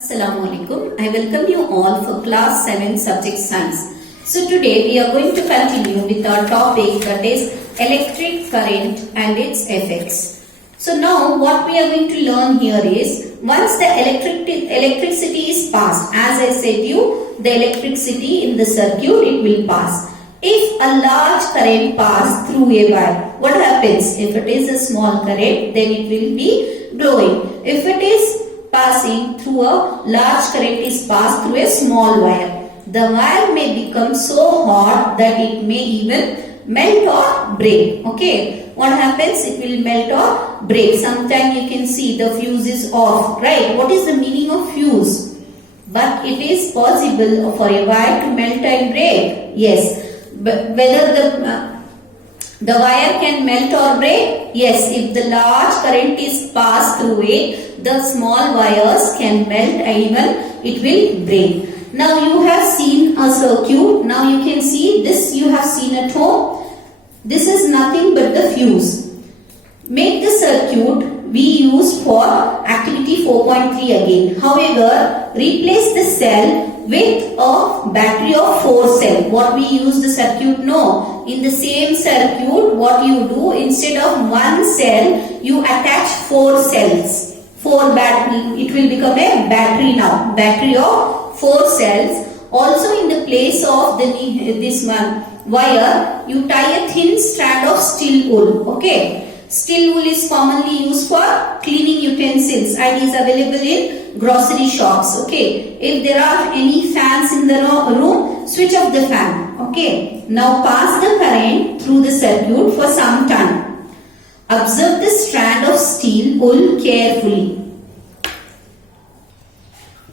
Assalamu alaikum. I welcome you all for class 7 subject science. So today we are going to continue with our topic, that is electric current and its effects. So now what we are going to learn here is, once the electricity is passed, as I said you, the electricity in the circuit, it will pass. If a large current passes through a wire, what happens? If it is a small current, then it will be glowing. If it is passing through a large current is passed through a small wire, the wire may become so hot that it may even melt or break. Okay, what happens? It will melt or break. Sometimes you can see the fuse is off, right? What is the meaning of fuse? But it is possible for a wire to melt and break. Yes, but whether the wire can melt or break? Yes, if the large current is passed through it, the small wires can melt and even it will break. Now you have seen a circuit. Now you can see this, you have seen at home. This is nothing but the fuse. Make the circuit we use for activity 4.3 again. However, replace the cell with a battery of 4 cells. What we use the circuit? No. In the same circuit, what you do, instead of one cell, you attach 4 cells. 4 battery. It will become a battery now. Battery of 4 cells. Also in the place of this one wire, you tie a thin strand of steel wool. Okay. Steel wool is commonly used for cleaning utensils and is available in grocery shops. Okay. If there are any fans in the room, switch off the fan. Okay. Now pass the current through the circuit for some time. Observe the strand of steel wool carefully.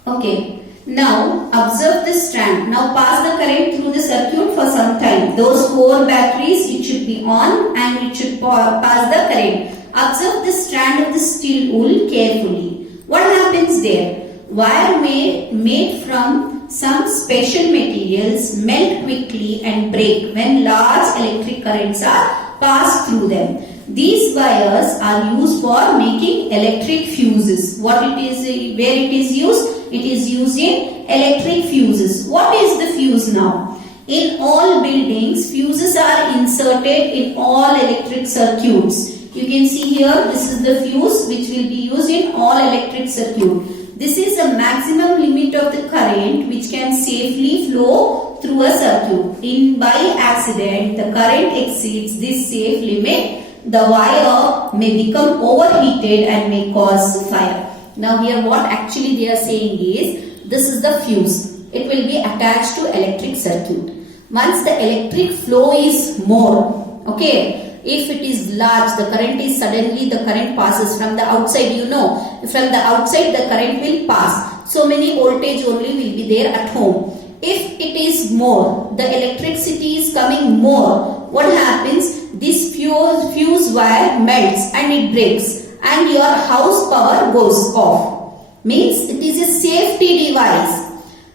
Okay. Now observe the strand. Now pass the current through the circuit for some time. Those 4 batteries, it should be on and it should pass the current. Observe the strand of the steel wool carefully. What happens there? Wire made from some special materials melt quickly and break when large electric currents are passed through them. These wires are used for making electric fuses. What it is, where it is used? It is used in electric fuses. What is the fuse now? In all buildings, fuses are inserted in all electric circuits. You can see here, this is the fuse which will be used in all electric circuit. This is the maximum limit of the current which can safely flow through a circuit. In by accident, the current exceeds this safe limit. The wire may become overheated and may cause fire. Now here what actually they are saying is, this is the fuse. It will be attached to electric circuit. Once the electric flow is more, okay, if it is large, the current is suddenly, the current passes from the outside, you know, from the outside the current will pass. So many voltage only will be there at home. If it is more, the electricity is coming more, what happens? This fuse wire melts and it breaks and your house power goes off. Means it is a safety device.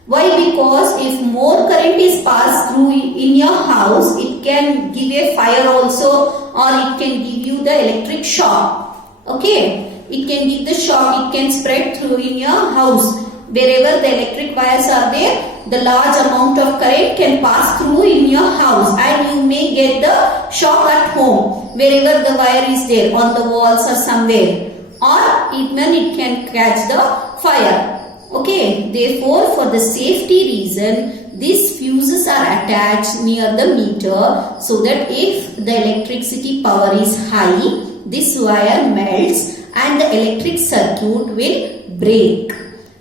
Why? Because if more current is passed through in your house, it can give a fire also, or it can give you the electric shock. Okay, it can give the shock, it can spread through in your house. Wherever the electric wires are there, the large amount of current can pass through in your house and you may get the shock at home wherever the wire is there, on the walls or somewhere, or even it can catch the fire. Okay, therefore for the safety reason, these fuses are attached near the meter so that if the electricity power is high, this wire melts and the electric circuit will break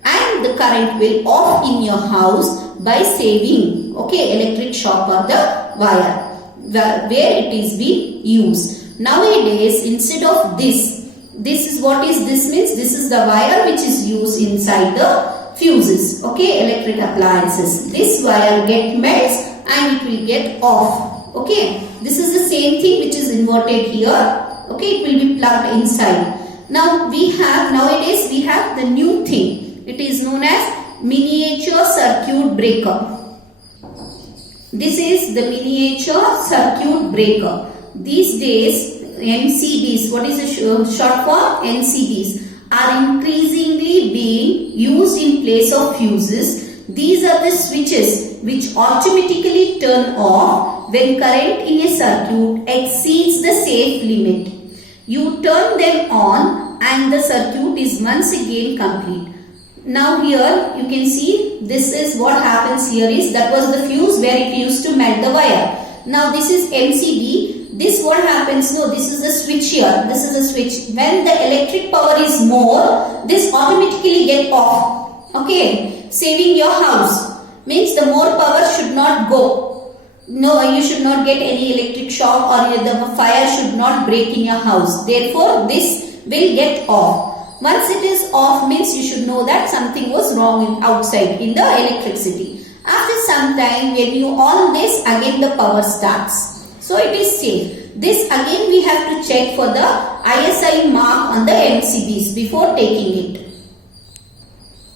and the current will off in your house by saving, okay, electric shock on the wire where it is being used. Nowadays, instead of this is what is this means? This is the wire which is used inside the fuses, okay, electric appliances. This wire melts and it will get off. Okay, this is the same thing which is inverted here. Okay, it will be plugged inside. Now nowadays we have the new thing. It is known as miniature circuit breaker. This is the miniature circuit breaker. These days, MCBs, what is the short form? NCBs, are increasingly being used in place of fuses. These are the switches which automatically turn off when current in a circuit exceeds the safe limit. You turn them on and the circuit is once again complete. Now here you can see this is what happens here is that was the fuse where it used to melt the wire. Now this is MCB. This what happens? No, this is the switch here. This is the switch. When the electric power is more, this automatically get off. Okay, saving your house. Means the more power should not go. No, you should not get any electric shock or the fire should not break in your house. Therefore, this will get off. Once it is off means you should know that something was wrong outside in the electricity. After some time when you on this, again the power starts. So it is safe. This again we have to check for the ISI mark on the MCBs before taking it.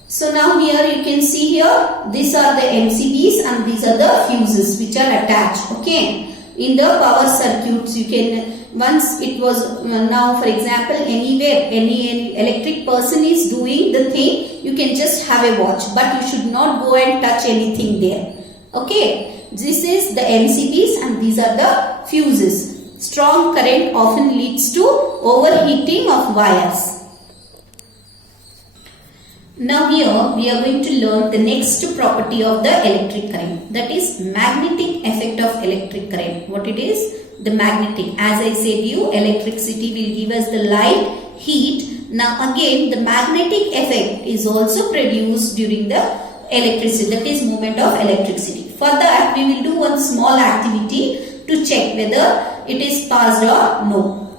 So now here you can see here, these are the MCBs and these are the fuses which are attached. Okay. In the power circuits you can, once it was, now for example anywhere any electric person is doing the thing, you can just have a watch, but you should not go and touch anything there. Okay. This is the MCBs and these are the fuses. Strong current often leads to overheating of wires. Now here we are going to learn the next property of the electric current, that is magnetic effect of electric current. What it is? The magnetic. As I said you, electricity will give us the light, heat. Now again the magnetic effect is also produced during the electricity, that is movement of electricity. For that we will do one small activity to check whether it is passed or no.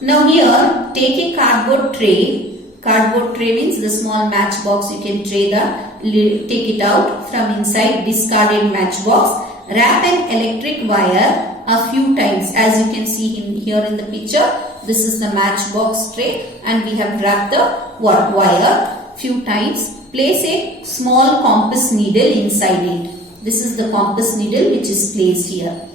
Now here take a cardboard tray. Cardboard tray means the small matchbox, you can take it out from inside discarded matchbox. Wrap an electric wire a few times. As you can see here in the picture, this is the matchbox tray and we have wrapped the wire few times. Place a small compass needle inside it. This is the compass needle which is placed here.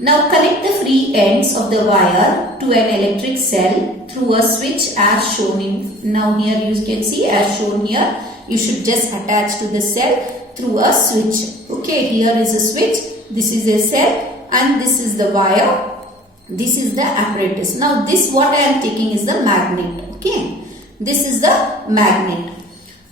Now connect the free ends of the wire to an electric cell through a switch as shown in. Now here you can see as shown here. You should just attach to the cell through a switch. Okay, here is a switch. This is a cell and this is the wire. This is the apparatus. Now this what I am taking is the magnet. Okay, this is the magnet.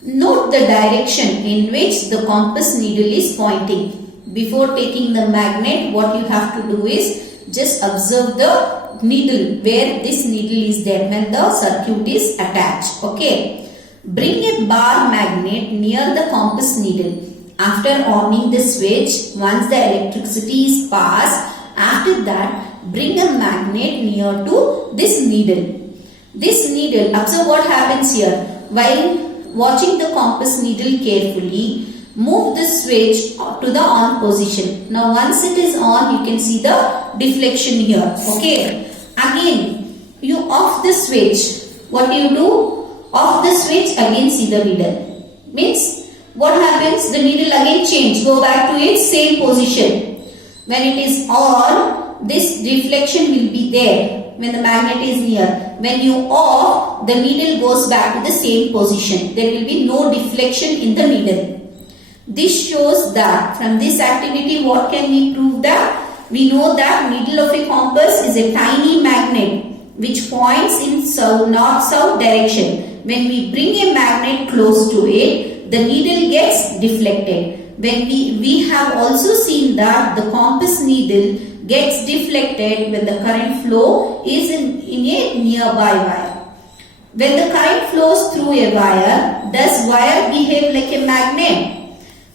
Note the direction in which the compass needle is pointing. Before taking the magnet, what you have to do is just observe the needle, where this needle is there when the circuit is attached. Okay. Bring a bar magnet near the compass needle. After on the switch, once the electricity is passed, after that bring a magnet near to this needle. This needle, observe what happens here. While watching the compass needle carefully, move the switch to the on position. Now once it is on, you can see the deflection here. Okay. Again, you off the switch. What do you do? Off the switch, again see the needle. Means what happens? The needle again change. Go back to its same position. When it is on, this deflection will be there when the magnet is near. When you off, the needle goes back to the same position. There will be no deflection in the needle. This shows that from this activity what can we prove that? We know that needle of a compass is a tiny magnet which points in north-south direction. When we bring a magnet close to it, the needle gets deflected. When we have also seen that the compass needle gets deflected when the current flow is in a nearby wire. When the current flows through a wire, does wire behave like a magnet?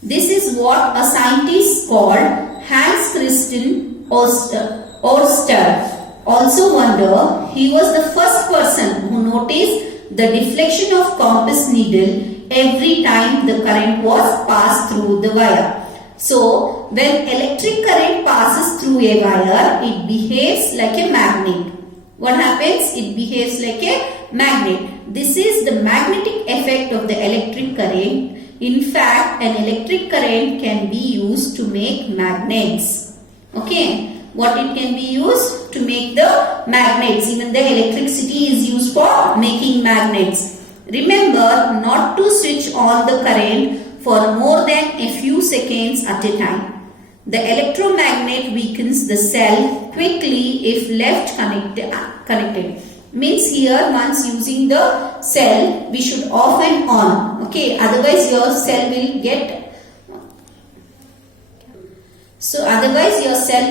This is what a scientist called Hans Christian Ørsted also wonder. He was the first person who noticed the deflection of compass needle every time the current was passed through the wire. So, when electric current passes through a wire, it behaves like a magnet. What happens? It behaves like a magnet. This is the magnetic effect of the electric current. In fact, an electric current can be used to make magnets. Okay. what it can be used? To make the magnets. Even the electricity is used for making magnets. Remember not to switch on the current for more than a few seconds at a time. The electromagnet weakens the cell quickly if left connected. Means here once using the cell, we should off and on. Okay, otherwise your cell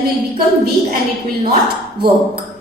will become weak and it will not work.